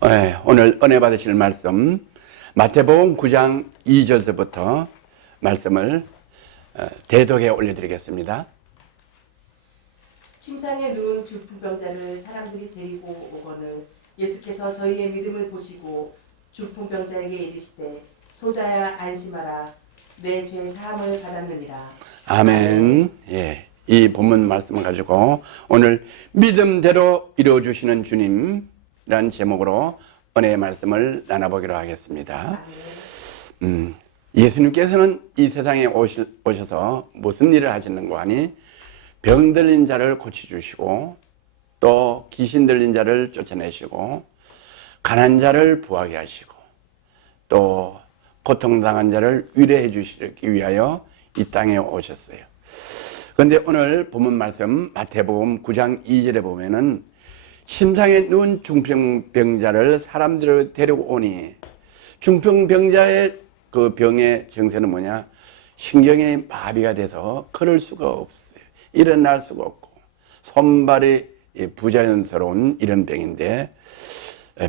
오늘 은혜 받으실 말씀 마태복음 9장 2절서부터 말씀을 대독에 올려드리겠습니다. 침상에 누운 중풍병자를 사람들이 데리고 오거늘 예수께서 저희의 믿음을 보시고 중풍병자에게 이르시되 소자야 안심하라 내 죄 사함을 받았느니라. 아멘. 이 본문 말씀을 가지고 오늘 믿음대로 이루어주시는 주님이라는 제목으로 은혜의 말씀을 나눠보기로 하겠습니다. 예수님께서는 이 세상에 오셔서 무슨 일을 하시는가 하니 병 들린 자를 고쳐주시고 또 귀신 들린 자를 쫓아내시고 가난한 자를 부하게 하시고 또 고통당한 자를 위로해 주시기 위하여 이 땅에 오셨어요. 그런데 오늘 본문 말씀 마태복음 9장 2절에 보면은 침상에 누운 중풍병자를 사람들을 데리고 오니, 중풍병자의 그 병의 정세는 뭐냐? 신경이 마비가 돼서 걸을 수가 없어요. 일어날 수가 없고 손발이 부자연스러운 이런 병인데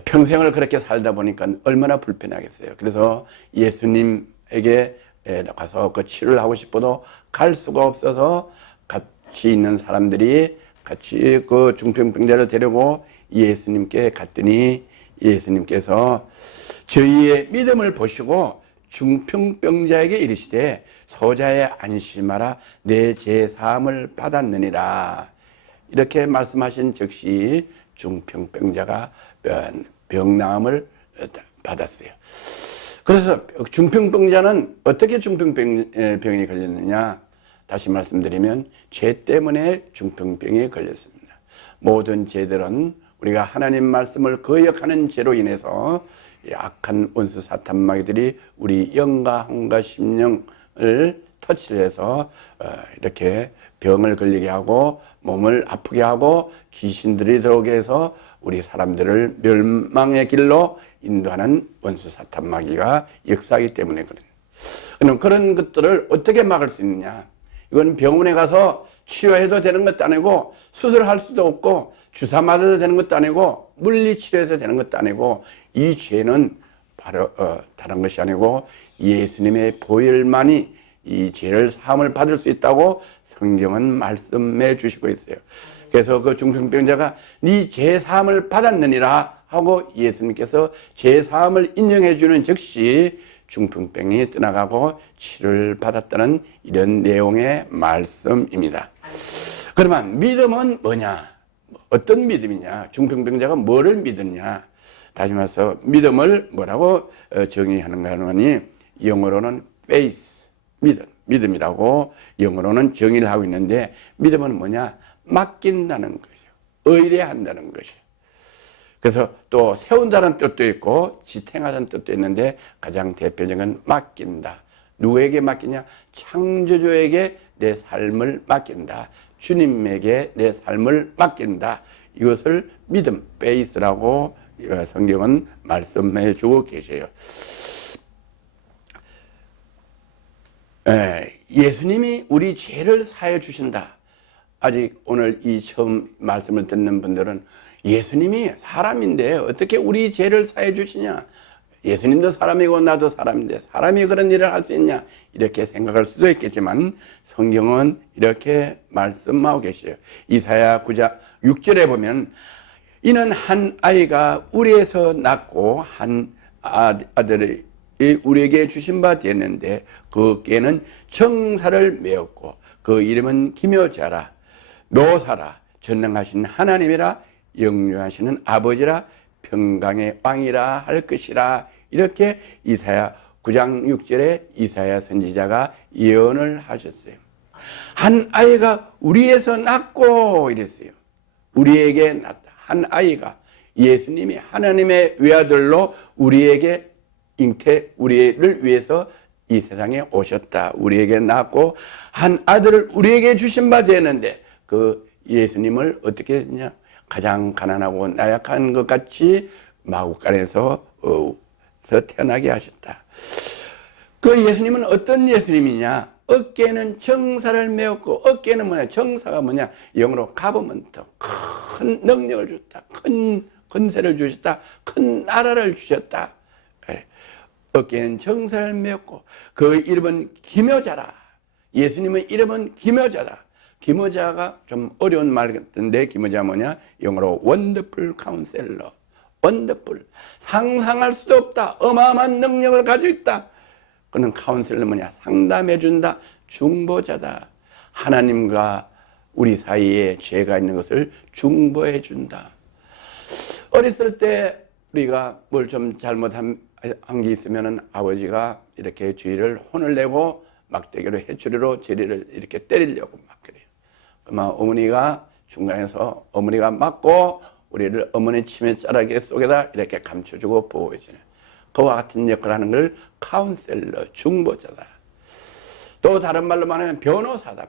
평생을 그렇게 살다 보니까 얼마나 불편하겠어요. 그래서 예수님에게 가서 그 치료를 하고 싶어도 갈 수가 없어서 같이 있는 사람들이 같이 그 중풍병자를 데리고 예수님께 갔더니 예수님께서 저희의 믿음을 보시고 중풍병자에게 이르시되 소자에 안심하라 내 죄 사함을 받았느니라. 이렇게 말씀하신 즉시 중풍병자가 병나음을 받았어요. 그래서 중풍병자는 어떻게 중풍병이 걸렸느냐? 다시 말씀드리면 죄 때문에 중풍병에 걸렸습니다. 모든 죄들은 우리가 하나님 말씀을 거역하는 죄로 인해서 악한 원수 사탄 마귀들이 우리 영과 혼과 심령을 터치를 해서 이렇게 병을 걸리게 하고 몸을 아프게 하고 귀신들이 들어오게 해서 우리 사람들을 멸망의 길로 인도하는 원수 사탄 마귀가 역사하기 때문에 그래요. 그런 것들을 어떻게 막을 수 있느냐? 이건 병원에 가서 치료해도 되는 것도 아니고 수술할 수도 없고 주사 맞아도 되는 것도 아니고 물리치료해서 되는 것도 아니고 이 죄는 바로 다른 것이 아니고 예수님의 보혈만이 이 죄를 사함을 받을 수 있다고 성경은 말씀해 주시고 있어요. 그래서 그 중풍병자가 네 죄 사함을 받았느니라 하고 예수님께서 죄 사함을 인정해 주는 즉시 중풍병이 떠나가고 치료를 받았다는 이런 내용의 말씀입니다. 그러면 믿음은 뭐냐? 어떤 믿음이냐? 중풍병자가 뭐를 믿느냐? 다시 말해서 믿음을 뭐라고 정의하는가 하니 영어로는 faith, 믿음이라고 영어로는 정의를 하고 있는데 믿음은 뭐냐? 맡긴다는 거죠. 의뢰한다는 것이죠. 그래서 또 세운다는 뜻도 있고 지탱하다는 뜻도 있는데 가장 대표적인 맡긴다. 누구에게 맡기냐? 창조주에게 내 삶을 맡긴다. 주님에게 내 삶을 맡긴다. 이것을 믿음, faith라고 성경은 말씀해 주고 계세요. 예수님이 우리 죄를 사해 주신다. 아직 오늘 이 처음 말씀을 듣는 분들은 예수님이 사람인데 어떻게 우리 죄를 사해 주시냐? 예수님도 사람이고 나도 사람인데 사람이 그런 일을 할 수 있냐? 이렇게 생각할 수도 있겠지만 성경은 이렇게 말씀하고 계시죠. 이사야 9장 6절에 보면 이는 한 아이가 우리에서 낳고 한 아들이 우리에게 주신 바 되었는데 그 깨는 정사를 메었고 그 이름은 기묘자라 묘사라 전능하신 하나님이라 영유하시는 아버지라 평강의 왕이라 할 것이라. 이렇게 이사야 9장 6절에 이사야 선지자가 예언을 하셨어요. 한 아이가 우리에서 낳고 이랬어요. 우리에게 낳다. 한 아이가 예수님이 하나님의 외아들로 우리에게 우리를 위해서 이 세상에 오셨다. 우리에게 낳고 한 아들을 우리에게 주신 바 되었는데 그 예수님을 어떻게 했냐? 가장 가난하고 나약한 것 같이 마구간에서 태어나게 하셨다. 그 예수님은 어떤 예수님이냐? 어깨는 정사를 메었고, 어깨는 뭐냐? 정사가 뭐냐? 영어로 가버먼트, 큰 능력을 줬다. 큰 권세를 주셨다. 큰 나라를 주셨다. 어깨엔 정사를 메었고 그 이름은 기묘자라. 예수님의 이름은 기묘자다. 기묘자가 좀 어려운 말 같은데 기묘자 뭐냐? 영어로 원더풀 카운셀러. 원더풀. 상상할 수도 없다. 어마어마한 능력을 가지고 있다. 그는 카운셀러 뭐냐? 상담해준다. 중보자다. 하나님과 우리 사이에 죄가 있는 것을 중보해준다. 어렸을 때 우리가 뭘 좀 잘못한 게 있으면 아버지가 이렇게 주의를 혼을 내고 막대기로 해초리로 저리를 이렇게 때리려고 막 그래요. 그러면 어머니가 중간에서 어머니가 맞고 우리를 어머니 치매자락의 속에다 이렇게 감춰주고 보호해주는 그와 같은 역할을 하는 걸 카운셀러, 중보자다. 또 다른 말로 말하면 변호사다.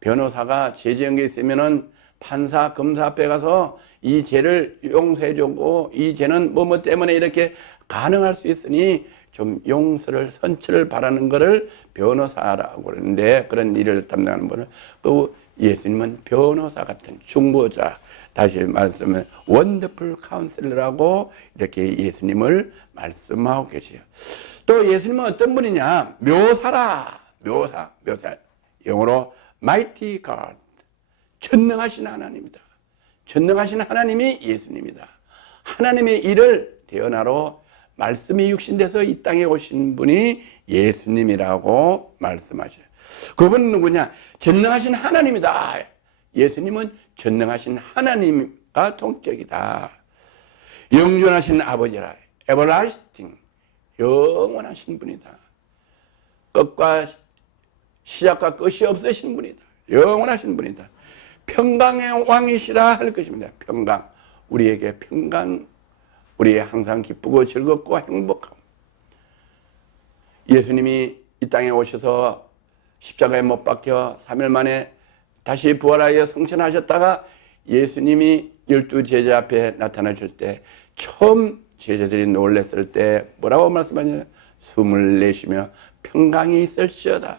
변호사가 죄 지은 게 있으면은 판사, 검사 앞에 가서 이 죄를 용서해주고 이 죄는 뭐뭐 때문에 이렇게 가능할 수 있으니 좀 용서를 선처를 바라는 것을 변호사라고 그러는데 그런 일을 담당하는 분은 또 예수님은 변호사 같은 중보자, 다시 말씀은 원더풀 카운셀러라고 이렇게 예수님을 말씀하고 계세요. 또 예수님은 어떤 분이냐? 묘사. 영어로 mighty God. 전능하신 하나님이다. 전능하신 하나님이 예수님이다. 하나님의 일을 대언하러 말씀이 육신돼서 이 땅에 오신 분이 예수님이라고 말씀하셔요. 그분은 누구냐? 전능하신 하나님이다. 예수님은 전능하신 하나님과 동격이다. 영존하신 아버지라. everlasting. 영원하신 분이다. 끝과 시작과 끝이 없으신 분이다. 영원하신 분이다. 평강의 왕이시라 할 것입니다. 평강. 우리에게 평강, 우리의 항상 기쁘고 즐겁고 행복함. 예수님이 이 땅에 오셔서 십자가에 못 박혀 3일 만에 다시 부활하여 성천하셨다가 예수님이 12제자 앞에 나타나실 때 처음 제자들이 놀랐을 때 뭐라고 말씀하냐? 숨을 내쉬며 평강이 있을지어다.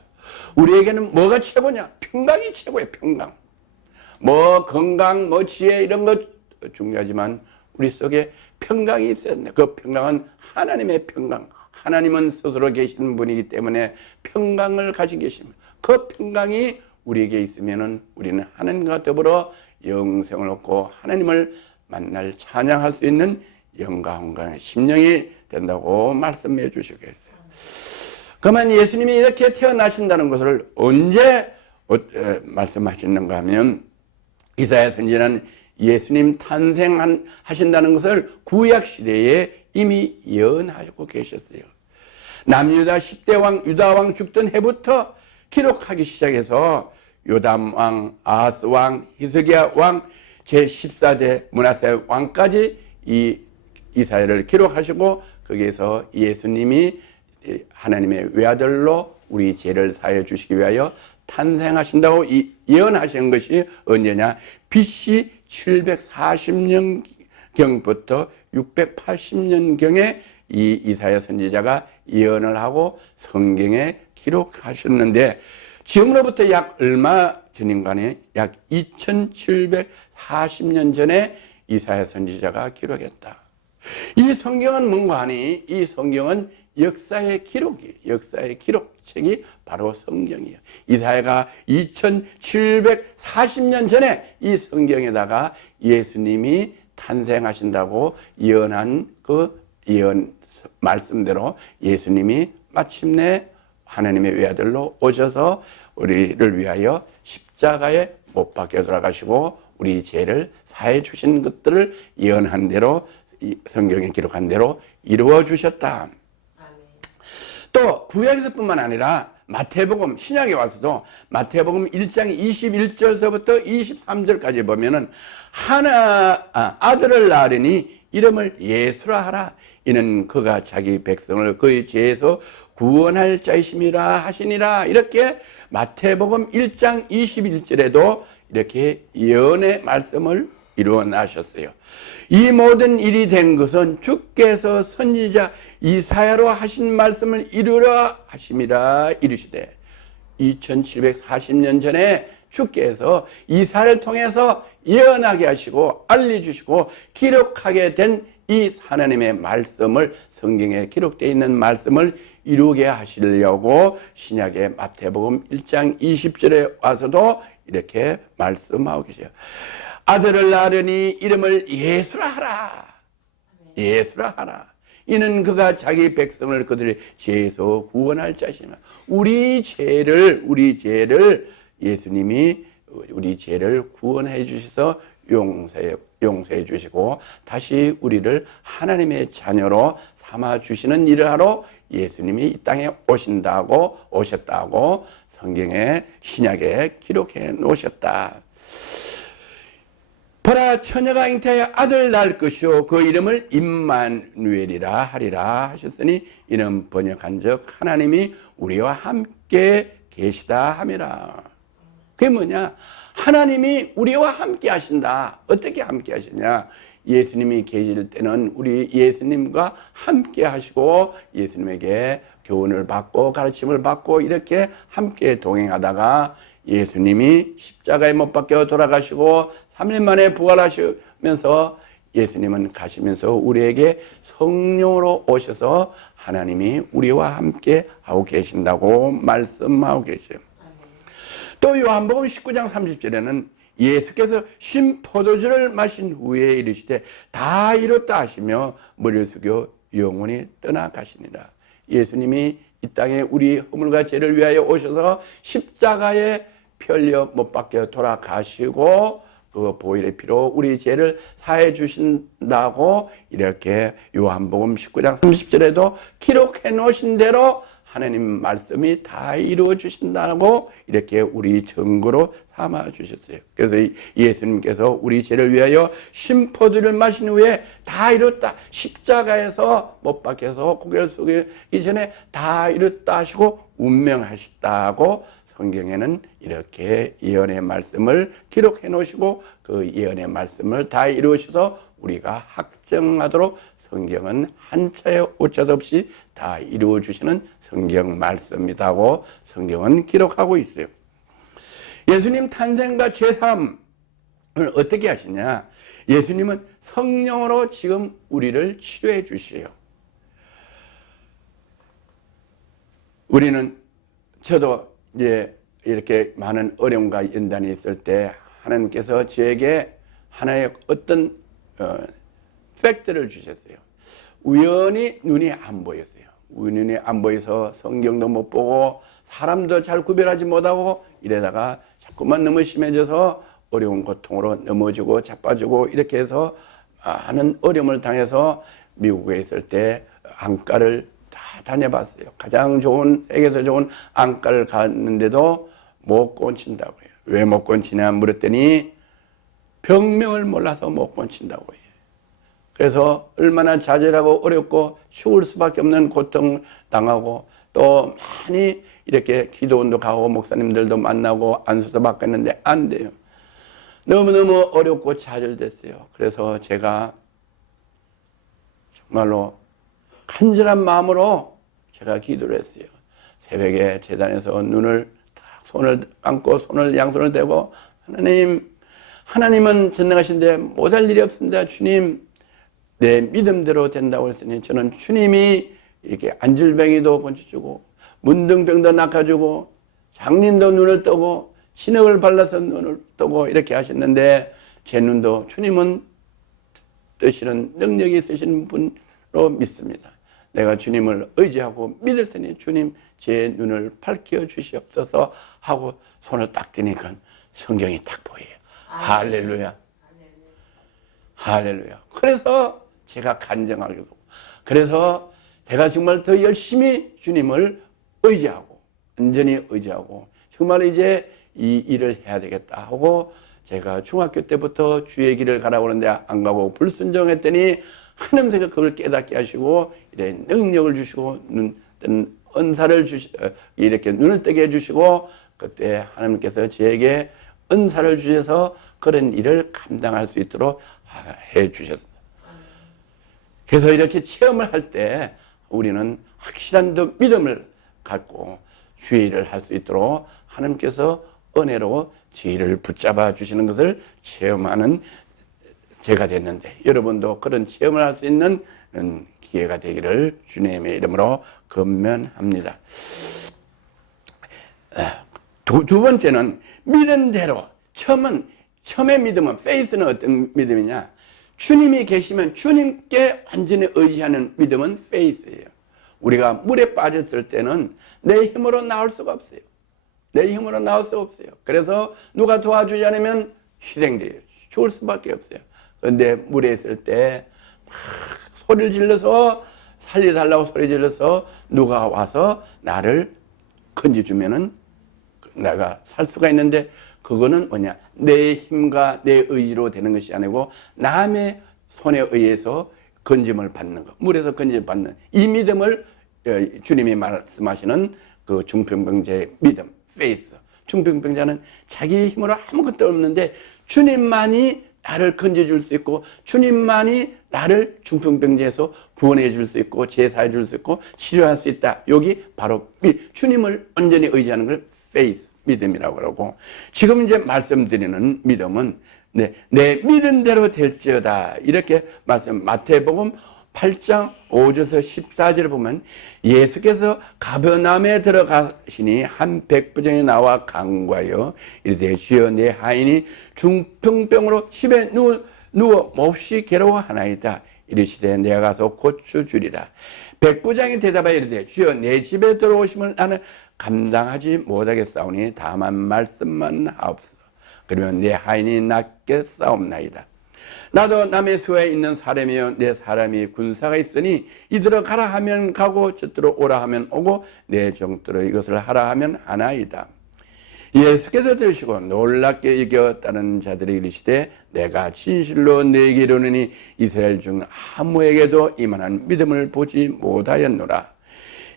우리에게는 뭐가 최고냐? 평강이 최고예요. 평강. 뭐 건강, 뭐 지혜 이런 것 중요하지만 우리 속에 평강이 있어야 된다. 그 평강은 하나님의 평강. 하나님은 스스로 계시는 분이기 때문에 평강을 가지고 계십니다. 그 평강이 우리에게 있으면은 우리는 하나님과 더불어 영생을 얻고 하나님을 만날 찬양할 수 있는 영광의 심령이 된다고 말씀해 주시겠어요. 그러면 예수님이 이렇게 태어나신다는 것을 언제 말씀하시는가 하면 이사야 선지자는 예수님 탄생하신다는 것을 구약시대에 이미 예언하고 계셨어요. 남유다 10대 왕 유다왕 죽던 해부터 기록하기 시작해서 요담왕, 아하스왕, 히스기야 왕, 제14대 므낫세 왕까지 이 이사야를 기록하시고 거기에서 예수님이 하나님의 외아들로 우리 죄를 사해 주시기 위하여 탄생하신다고 예언하신 것이 언제냐? BC 740년경부터 680년경에 이 이사야 선지자가 예언을 하고 성경에 기록하셨는데 지금으로부터 약 얼마 전인가에 약 2740년 전에 이사야 선지자가 기록했다. 이 성경은 뭔가 하니 이 성경은 역사의 기록책이 바로 성경이에요. 이사야가 2740년 전에 이 성경에다가 예수님이 탄생하신다고 예언한 그 예언 말씀대로 예수님이 마침내 하나님의 외아들로 오셔서 우리를 위하여 십자가에 못 박혀 돌아가시고 우리 죄를 사해 주신 것들을 예언한 대로 성경에 기록한 대로 이루어 주셨다. 또 구약에서뿐만 아니라 마태복음 신약에 와서도 마태복음 1장 21절서부터 23절까지 보면은 아들을 낳으리니 이름을 예수라 하라. 이는 그가 자기 백성을 그의 죄에서 구원할 자이심이라 하시니라. 이렇게 마태복음 1장 21절에도 이렇게 예언의 말씀을 이루어 나셨어요. 이 모든 일이 된 것은 주께서 선지자 이사야로 하신 말씀을 이루라 하심이라 이르시되 2740년 전에 주께 해서 이사를 통해서 예언하게 하시고 알려주시고 기록하게 된 이 하나님의 말씀을, 성경에 기록되어 있는 말씀을 이루게 하시려고 신약의 마태복음 1장 20절에 와서도 이렇게 말씀하고 계세요. 아들을 낳으려니 이름을 예수라 하라. 예수라 하라. 이는 그가 자기 백성을 그들의 죄에서 구원할 자시나. 우리 죄를 예수님이 우리 죄를 구원해 주셔서 용서해 주시고 다시 우리를 하나님의 자녀로 삼아 주시는 일을 하러 예수님이 이 땅에 오셨다고 성경에 신약에 기록해 놓으셨다. 보라, 처녀가 잉태하여 아들 낳을 것이요 그 이름을 임마누엘이라 하리라 하셨으니 이는 번역한즉 하나님이 우리와 함께 계시다 함이라. 그게 뭐냐? 하나님이 우리와 함께 하신다. 어떻게 함께 하시냐? 예수님이 계실 때는 우리 예수님과 함께 하시고 예수님에게 교훈을 받고 가르침을 받고 이렇게 함께 동행하다가 예수님이 십자가에 못 박혀 돌아가시고 3일 만에 부활하시면서 예수님은 가시면서 우리에게 성령으로 오셔서 하나님이 우리와 함께 하고 계신다고 말씀하고 계세요. 또 요한복음 19장 30절에는 예수께서 신 포도주를 마신 후에 이르시되 다 이뤘다 하시며 머리를 숙여 영원히 떠나가시니라. 예수님이 이 땅에 우리 허물과 죄를 위하여 오셔서 십자가에 편려 못 박혀 돌아가시고 그 보혈의 피로 우리 죄를 사해 주신다고 이렇게 요한복음 19장 30절에도 기록해 놓으신 대로 하나님 말씀이 다 이루어 주신다고 이렇게 우리 증거로 삼아 주셨어요. 그래서 예수님께서 우리 죄를 위하여 신포도를 마신 후에 다 이뤘다. 십자가에서 못 박혀서 고개를 숙이기 전에 다 이뤘다 하시고 운명하셨다고 성경에는 이렇게 예언의 말씀을 기록해 놓으시고 그 예언의 말씀을 다 이루셔서 우리가 확정하도록 성경은 한자의 오차도 없이 다 이루어 주시는 성경 말씀이라고 성경은 기록하고 있어요. 예수님 탄생과 죄사함을 어떻게 하시냐? 예수님은 성령으로 지금 우리를 치료해 주시요. 우리는 저도 이제 이렇게 많은 어려움과 연단이 있을 때 하나님께서 저에게 하나의 어떤 팩트를 주셨어요. 우연히 눈이 안 보였어요. 눈이 안 보여서 성경도 못 보고 사람도 잘 구별하지 못하고 이러다가 자꾸만 너무 심해져서 어려운 고통으로 넘어지고 자빠지고 이렇게 해서 하는 어려움을 당해서 미국에 있을 때 안과를 다 다녀봤어요. 가장 좋은, 세계에서 좋은 안과를 갔는데도 못 고친다고요. 왜 못 고치냐 물었더니 병명을 몰라서 못 고친다고 해요. 그래서 얼마나 좌절하고 어렵고 죽을 수밖에 없는 고통을 당하고 또 많이 이렇게 기도원도 가고 목사님들도 만나고 안수도 받고 했는데 안 돼요. 너무너무 어렵고 좌절됐어요. 그래서 제가 정말로 간절한 마음으로 제가 기도를 했어요. 새벽에 제단에서 눈을 딱 손을 감고 손을 양손을 대고 하나님은 전능하신데 못할 일이 없습니다. 주님, 내 믿음대로 된다고 했으니 저는 주님이 이렇게 안질병이도 고쳐주고 문둥병도 낚아주고 장님도 눈을 뜨고 신흙을 발라서 눈을 뜨고 이렇게 하셨는데 제 눈도 주님은 뜨시는 능력이 있으신 분으로 믿습니다. 내가 주님을 의지하고 믿을 테니 주님 제 눈을 밝혀 주시옵소서 하고 손을 딱 대니까 성경이 딱 보여요. 할렐루야. 할렐루야. 그래서 제가 간증하게 되고 그래서 제가 정말 더 열심히 주님을 의지하고 완전히 의지하고 정말 이제 이 일을 해야 되겠다 하고 제가 중학교 때부터 주의 길을 가라고 하는데 안 가고 불순종했더니 하나님께서 그걸 깨닫게 하시고 이래 능력을 주시고 은사를 이렇게 눈을 뜨게 해주시고 그때 하나님께서 저에게 은사를 주셔서 그런 일을 감당할 수 있도록 해 주셨습니다. 그래서 이렇게 체험을 할 때 우리는 확실한 믿음을 갖고 주의 일을 할 수 있도록 하나님께서 은혜로 뒤를 붙잡아 주시는 것을 체험하는 제가 됐는데, 여러분도 그런 체험을 할 수 있는 기회가 되기를 주님의 이름으로 권면합니다. 두 번째는 믿은 대로. 처음의 믿음은, 페이스는 어떤 믿음이냐? 주님이 계시면 주님께 완전히 의지하는 믿음은 페이스예요. 우리가 물에 빠졌을 때는 내 힘으로 나올 수가 없어요. 내 힘으로 나올 수 없어요. 그래서 누가 도와주지 않으면 희생돼요. 죽을 수밖에 없어요. 그런데 물에 있을 때 막 소리를 질러서, 살려달라고 소리 질러서 누가 와서 나를 건져주면은 내가 살 수가 있는데, 그거는 뭐냐? 내 힘과 내 의지로 되는 것이 아니고 남의 손에 의해서 건짐을 받는 것, 물에서 건짐을 받는 이 믿음을 주님이 말씀하시는 그 중풍병자의 믿음, 페이스. 중풍병자는 자기 힘으로 아무것도 없는데 주님만이 나를 건져줄 수 있고, 주님만이 나를 중풍병자에서 구원해 줄 수 있고, 제사해 줄 수 있고, 치료할 수 있다. 여기 바로 주님을 온전히 의지하는 걸 페이스, 믿음이라고 그러고, 지금 이제 말씀드리는 믿음은 내 믿은 대로 될지어다. 이렇게 마태복음 8장 5절에서 14절을 보면 예수께서 가버나움에 들어가시니 한 백부장이 나와 간구하여 이르되 주여 내 하인이 중풍병으로 집에 누워 몹시 괴로워하나이다. 이르시되 내가 가서 고쳐주리라. 백부장이 대답하여 이르되 주여 내 집에 들어오심을 나는 감당하지 못하겠사오니 다만 말씀만 하옵소서. 그러면 내 하인이 낫겠사옵나이다. 나도 남의 수에 있는 사람이여 내 사람이 군사가 있으니 이들어 가라 하면 가고 저들어 오라 하면 오고 내 정들어 이것을 하라 하면 하나이다. 예수께서 들으시고 놀랍게 여겼다는 자들이 이르시되 내가 진실로 너희에게 이르노니 이스라엘 중 아무에게도 이만한 믿음을 보지 못하였노라.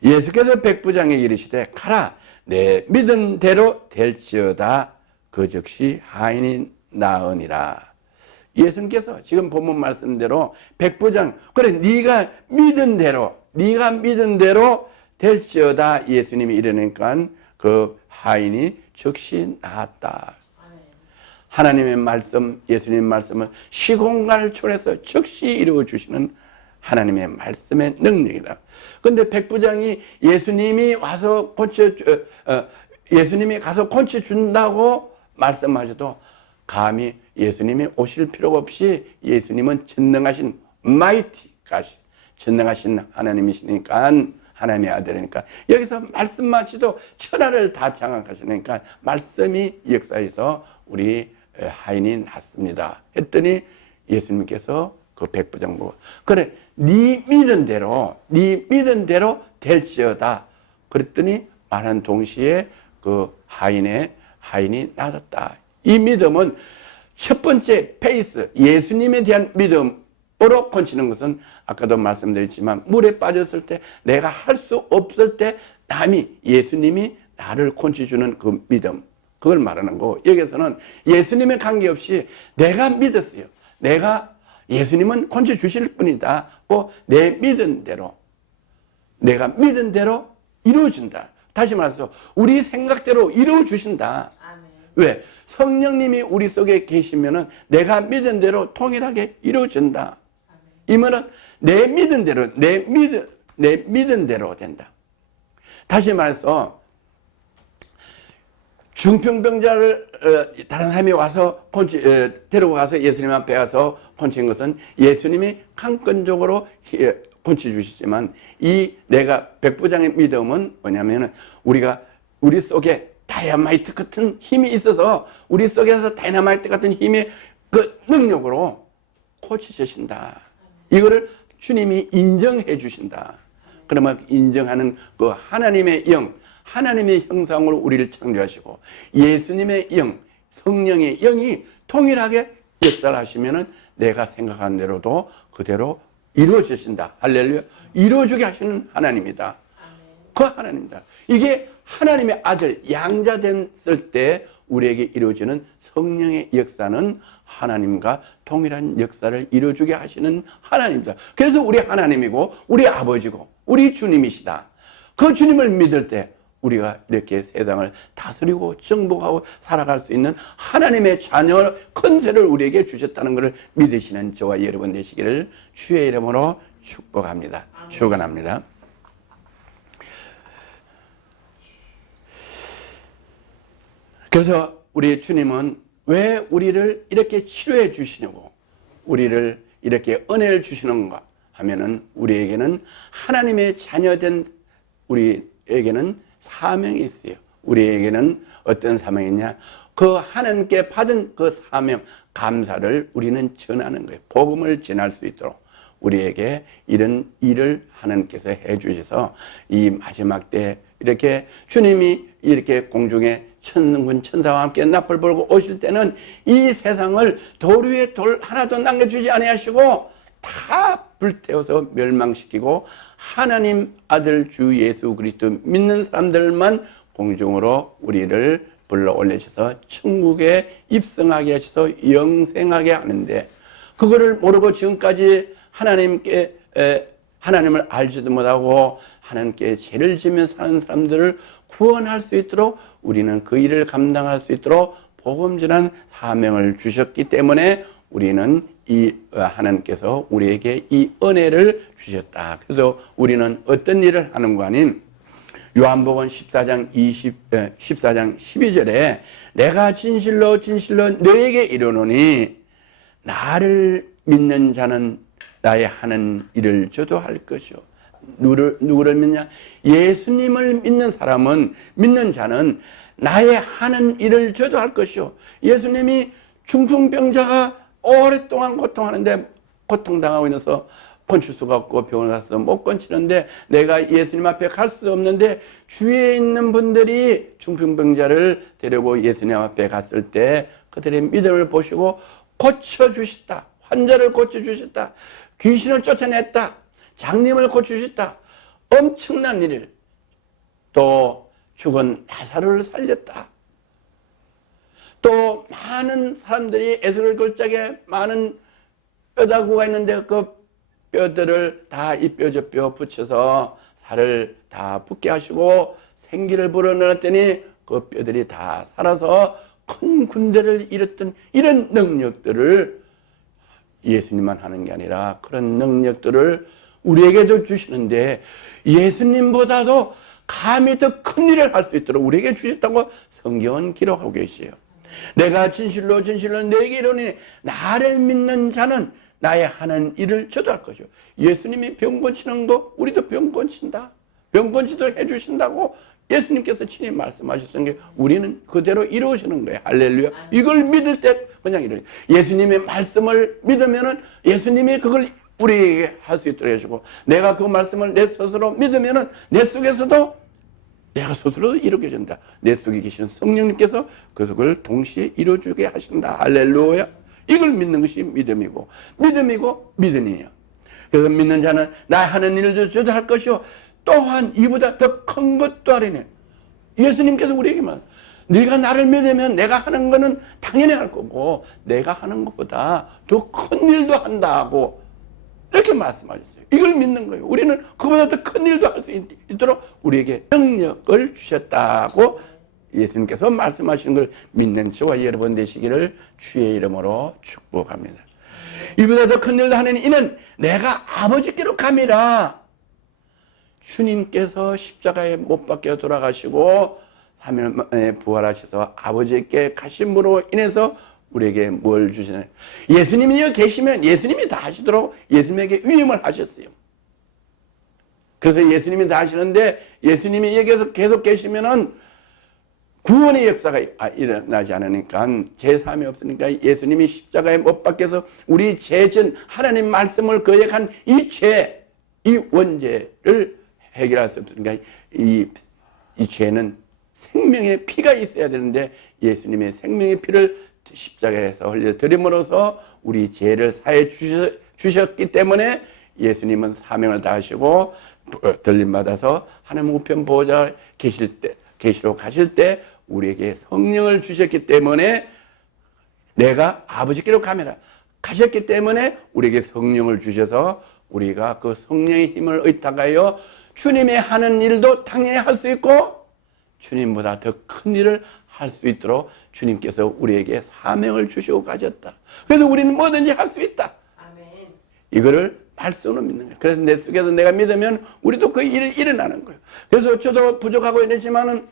예수께서 백부장에게 이르시되 가라 내 믿은 대로 될지어다. 그 즉시 하인이 나으니라. 예수님께서 지금 본문 말씀대로 백부장, 그래 네가 믿은 대로 될지어다. 예수님이 이러니까 그 하인이 즉시 나았다. 하나님의 말씀, 예수님의 말씀을 시공간을 초월해서 즉시 이루어 주시는 하나님의 말씀의 능력이다. 그런데 백부장이 예수님이 가서 고쳐준다고 말씀하셔도 감히 예수님이 오실 필요가 없이 예수님은 전능하신 전능하신 하나님이시니까, 하나님의 아들이니까 여기서 말씀마치도 천하를 다 장악하시니까 말씀이 역사에서 우리 하인이 났습니다 했더니 예수님께서 그 백부장 보고 그래 네 믿은 대로 될지어다 그랬더니 말한 동시에 그 하인이 나았다. 이 믿음은 첫 번째 페이스, 예수님에 대한 믿음으로 건치는 것은 아까도 말씀드렸지만 물에 빠졌을 때 내가 할 수 없을 때 예수님이 나를 건져주는 그 믿음, 그걸 말하는 거고, 여기서는 예수님에 관계없이 내가 믿었어요. 예수님은 건져주실 뿐이다. 내 믿은 대로, 내가 믿은 대로 이루어진다. 다시 말해서 우리 생각대로 이루어주신다. 아멘. 왜? 성령님이 우리 속에 계시면은 내가 믿은 대로 통일하게 이루어진다. 이 말은 내 믿은 대로 된다. 다시 말해서 중풍병자를 다른 사람이 와서 데리고 가서 예수님 앞에 가서 건진 것은 예수님이 강권적으로 건치 주시지만 내가 백부장의 믿음은 뭐냐면은 우리 속에 다이아마이트 같은 힘이 있어서 우리 속에서 다이아마이트 같은 힘의 그 능력으로 고치주신다. 이거를 주님이 인정해 주신다. 그러면 인정하는 그 하나님의 영, 하나님의 형상으로 우리를 창조하시고 예수님의 영, 성령의 영이 통일하게 역사를 하시면은 내가 생각한 대로도 그대로 이루어지신다. 할렐루야. 이루어주게 하시는 하나님이다. 그 하나님이다. 이게 하나님의 아들, 양자 됐을 때 우리에게 이루어지는 성령의 역사는 하나님과 동일한 역사를 이루어주게 하시는 하나님이다. 그래서 우리 하나님이고 우리 아버지고 우리 주님이시다. 그 주님을 믿을 때 우리가 이렇게 세상을 다스리고 정복하고 살아갈 수 있는 하나님의 자녀 권세를 우리에게 주셨다는 것을 믿으시는 저와 여러분 되시기를 주의 이름으로 축복합니다. 축원합니다. 그래서 우리 주님은 왜 우리를 이렇게 치료해 주시냐고, 우리를 이렇게 은혜를 주시는가 하면은, 우리에게는 하나님의 자녀된 우리에게는 사명이 있어요. 우리에게는 어떤 사명이냐? 그 하나님께 받은 그 사명, 감사를 우리는 전하는 거예요. 복음을 전할 수 있도록 우리에게 이런 일을 하나님께서 해 주셔서 이 마지막 때 이렇게 주님이 이렇게 공중에 천군 천사와 함께 납을 벌고 오실 때는 이 세상을 돌 위에 돌 하나도 남겨주지 아니하시고 다 불태워서 멸망시키고 하나님 아들 주 예수 그리스도 믿는 사람들만 공중으로 우리를 불러 올리셔서 천국에 입성하게 하셔서 영생하게 하는데, 그거를 모르고 지금까지 하나님을 알지도 못하고 하나님께 죄를 지며 사는 사람들을 구원할 수 있도록 우리는 그 일을 감당할 수 있도록 복음 전한 사명을 주셨기 때문에 우리는 이 하나님께서 우리에게 이 은혜를 주셨다. 그래서 우리는 어떤 일을 하는 거 아닌 요한복음 14장 12절에 내가 진실로 진실로 너에게 이르노니 나를 믿는 자는 나의 하는 일을 저도 할 것이요. 누구를 믿냐? 예수님을 믿는 사람은, 믿는 자는 나의 하는 일을 저도 할 것이요. 예수님이 중풍병자가 오랫동안 고통하는데, 고통당하고 있어서 건칠 수가 없고 병원에 가서 못 건치는데 내가 예수님 앞에 갈 수 없는데 주위에 있는 분들이 중풍병자를 데리고 예수님 앞에 갔을 때 그들의 믿음을 보시고 고쳐주셨다. 환자를 고쳐주셨다. 귀신을 쫓아냈다. 장님을 고쳐주셨다. 엄청난 일. 또 죽은 나사로를 살렸다. 또 많은 사람들이 에스겔 골짜기에 많은 뼈다구가 있는데 그 뼈들을 다 이 뼈 저 뼈 붙여서 살을 다 붙게 하시고 생기를 불어넣었더니 그 뼈들이 다 살아서 큰 군대를 이뤘던 이런 능력들을 예수님만 하는 게 아니라 그런 능력들을 우리에게도 주시는데, 예수님보다도 감히 더 큰 일을 할 수 있도록 우리에게 주셨다고 성경은 기록하고 계시요. 내가 진실로 진실로 너에게 이르노니 나를 믿는 자는 나의 하는 일을 저도 할 것이요. 예수님이 병 고치는 거 우리도 병 고친다. 병 고치도 해주신다고 예수님께서 친히 말씀하셨으니까 우리는 그대로 이루어지는 거예요. 할렐루야. 이걸 믿을 때 그냥 이래요. 예수님의 말씀을 믿으면은 예수님이 그걸 우리에게 할 수 있도록 해주고, 내가 그 말씀을 내 스스로 믿으면은 내 속에서도 내가 스스로 이루게 된다. 내 속에 계신 성령님께서 그것을 동시에 이루어주게 하신다. 할렐루야. 이걸 믿는 것이 믿음이고 믿음이에요. 그래서 믿는 자는 나 하는 일을 저도 할 것이요 또한 이보다 더 큰 것도 하리니. 예수님께서 우리에게 말, 네가 나를 믿으면 내가 하는 거는 당연히 할 거고 내가 하는 것보다 더 큰 일도 한다고 이렇게 말씀하셨어요. 이걸 믿는 거예요. 우리는 그보다 더 큰 일도 할 수 있도록 우리에게 능력을 주셨다고 예수님께서 말씀하시는 걸 믿는 저와 여러분 되시기를 주의 이름으로 축복합니다. 이보다 더 큰 일도 하는 이는 내가 아버지께로 감이라. 주님께서 십자가에 못 박혀 돌아가시고 3일 만에 부활하셔서 아버지께 가심으로 인해서 우리에게 뭘 주시나요? 예수님이 여기 계시면 예수님이 다 하시도록 예수님에게 위임을 하셨어요. 그래서 예수님이 다 하시는데 예수님이 여기서 계속 계시면은 구원의 역사가 일어나지 않으니까, 제3이 없으니까 예수님이 십자가에 못 박혀서 우리 죄전 하나님 말씀을 거역한 이 죄, 이 원죄를 해결할 수 없으니까 이 죄는 생명의 피가 있어야 되는데 예수님의 생명의 피를 십자가에서 흘려드림으로써 우리 죄를 사해 주셨기 때문에 예수님은 사명을 다하시고 들림받아서 하나님 우편 보호자 계시로 가실 때 우리에게 성령을 주셨기 때문에, 내가 아버지께로 가매라 가셨기 때문에 우리에게 성령을 주셔서 우리가 그 성령의 힘을 의탁하여 주님의 하는 일도 당연히 할 수 있고 주님보다 더 큰 일을 할 수 있도록 주님께서 우리에게 사명을 주시고 가셨다. 그래서 우리는 뭐든지 할 수 있다. 아멘. 이거를 말씀으로 믿는 거예요. 그래서 내 속에서 내가 믿으면 우리도 그 일이 일어나는 거예요. 그래서 저도 부족하고 이러지만은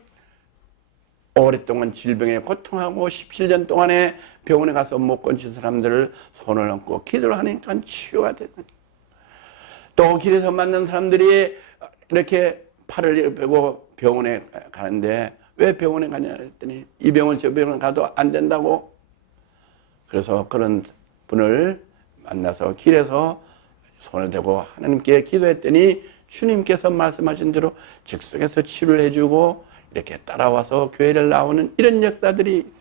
오랫동안 질병에 고통하고 17년 동안에 병원에 가서 못 건진 사람들을 손을 얹고 기도를 하니까 치유가 되는 거예요. 또 길에서 만난 사람들이 이렇게 팔을 빼고 병원에 가는데 왜 병원에 가냐 했더니 이 병원 저 병원 가도 안 된다고. 그래서 그런 분을 만나서 길에서 손을 대고 하나님께 기도했더니 주님께서 말씀하신 대로 즉석에서 치료를 해주고 이렇게 따라와서 교회를 나오는 이런 역사들이 있어요.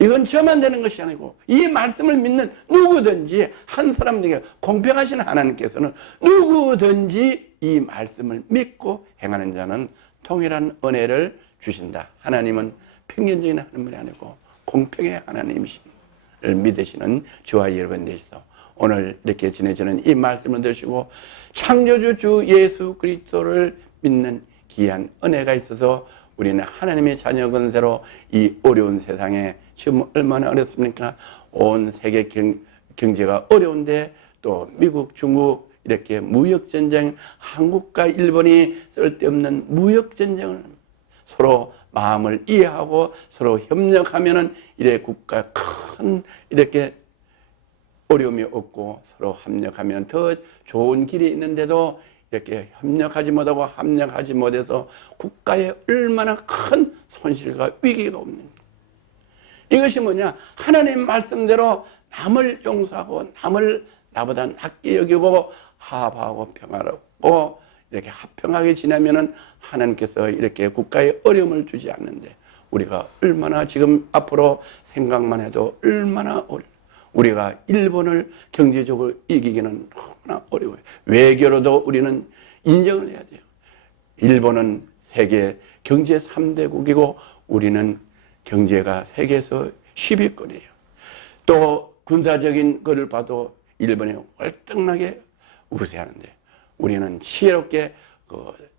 이건 저만 되는 것이 아니고 이 말씀을 믿는 누구든지 한 사람에게 공평하신 하나님께서는 누구든지 이 말씀을 믿고 행하는 자는 동일한 은혜를 주신다. 하나님은 평균적인 하나님이 아니고 공평의 하나님이심을 믿으시는 저와 여러분 되셔서 오늘 이렇게 지내주는 이 말씀을 드시고 창조주 주 예수 그리스도를 믿는 귀한 은혜가 있어서 우리는 하나님의 자녀 권세로 이 어려운 세상에 지금 얼마나 어렵습니까? 온 세계 경제가 어려운데 또 미국, 중국 이렇게 무역전쟁, 한국과 일본이 쓸데없는 무역전쟁을 서로 마음을 이해하고 서로 협력하면은 이래 국가 큰 이렇게 어려움이 없고 서로 협력하면 더 좋은 길이 있는데도 이렇게 협력하지 못하고 합력하지 못해서 국가에 얼마나 큰 손실과 위기가 없는 거예요. 이것이 뭐냐? 하나님 말씀대로 남을 용서하고 남을 나보다 낮게 여기고 화합하고 평화롭고 이렇게 합평하게 지내면은 하나님께서 이렇게 국가에 어려움을 주지 않는데 우리가 얼마나 지금 앞으로 생각만 해도 얼마나 어려워요. 우리가 일본을 경제적으로 이기기는 너무나 어려워요. 외교로도 우리는 인정을 해야 돼요. 일본은 세계 경제 3대국이고 우리는 경제가 세계에서 10위권이에요. 또 군사적인 것을 봐도 일본이 월등하게 우세하는데 우리는 지혜롭게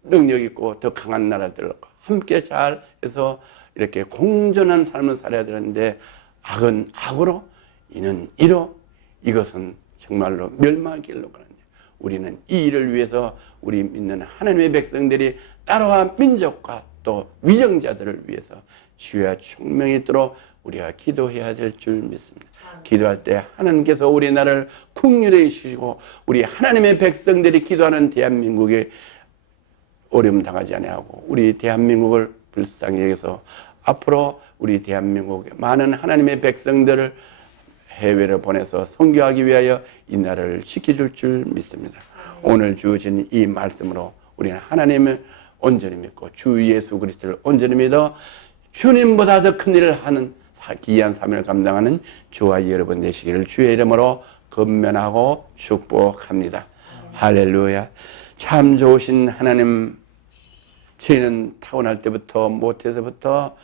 능력 있고 더 강한 나라들과 함께 잘 해서 이렇게 공존한 삶을 살아야 되는데 악은 악으로 이는 이로 이것은 정말로 멸망의 길로 가는데 우리는 이 일을 위해서 우리 믿는 하나님의 백성들이 나라와 민족과 또 위정자들을 위해서 지혜와 총명이 있도록 우리가 기도해야 될 줄 믿습니다. 기도할 때 하나님께서 우리나라를 긍휼히 여기시고 우리 하나님의 백성들이 기도하는 대한민국에 어려움 당하지 아니하고 우리 대한민국을 불쌍히 여기서 앞으로 우리 대한민국에 많은 하나님의 백성들을 해외로 보내서 선교하기 위하여 이 나라를 지켜줄 줄 믿습니다. 오늘 주어진 이 말씀으로 우리는 하나님을 온전히 믿고 주 예수 그리스도를 온전히 믿어 주님보다 더 큰 일을 하는 귀한 사명을 감당하는 저와 여러분 되시기를 주의 이름으로 건면하고 축복합니다. 할렐루야. 참 좋으신 하나님, 저희는 타고날 때부터 모태에서부터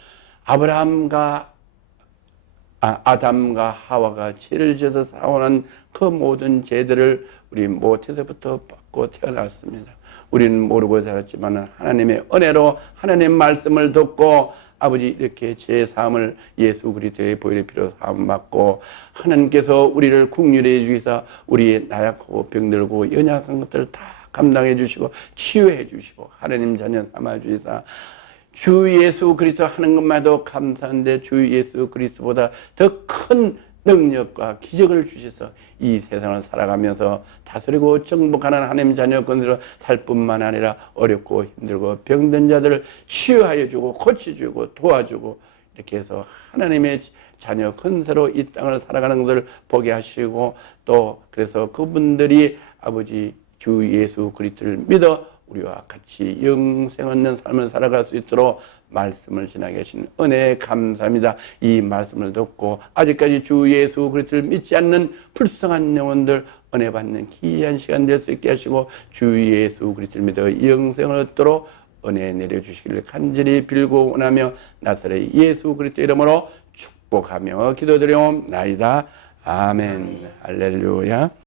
아담과 하와가 죄를 지어서 사고난 그 모든 죄들을 우리 모태에서부터 받고 태어났습니다. 우리는 모르고 살았지만 하나님의 은혜로 하나님의 말씀을 듣고 아버지 이렇게 죄 사함을 예수 그리스도의 보혈의 피로 사함 받고 하나님께서 우리를 긍휼히 주시사 우리의 나약하고 병들고 연약한 것들을 다 감당해 주시고 치유해 주시고 하나님 자녀 삼아 주시사 주 예수 그리스도 하는 것만도 감사한데 주 예수 그리스도보다 더 큰 능력과 기적을 주셔서 이 세상을 살아가면서 다스리고 정복하는 하나님 자녀 건으로 살 뿐만 아니라 어렵고 힘들고 병든 자들을 치유하여 주고 고쳐주고 도와주고 이렇게 해서 하나님의 자녀 건세로 이 땅을 살아가는 것을 보게 하시고 또 그래서 그분들이 아버지 주 예수 그리스도를 믿어 우리와 같이 영생 얻는 삶을 살아갈 수 있도록 말씀을 지나게 하신 은혜에 감사합니다. 이 말씀을 듣고 아직까지 주 예수 그리스도를 믿지 않는 불쌍한 영혼들 은혜 받는 귀한 시간 될 수 있게 하시고 주 예수 그리스도를 믿어 영생을 얻도록 은혜 내려주시기를 간절히 빌고 원하며 나사렛 예수 그리스도 이름으로 축복하며 기도드리옵나이다. 아멘. 할렐루야.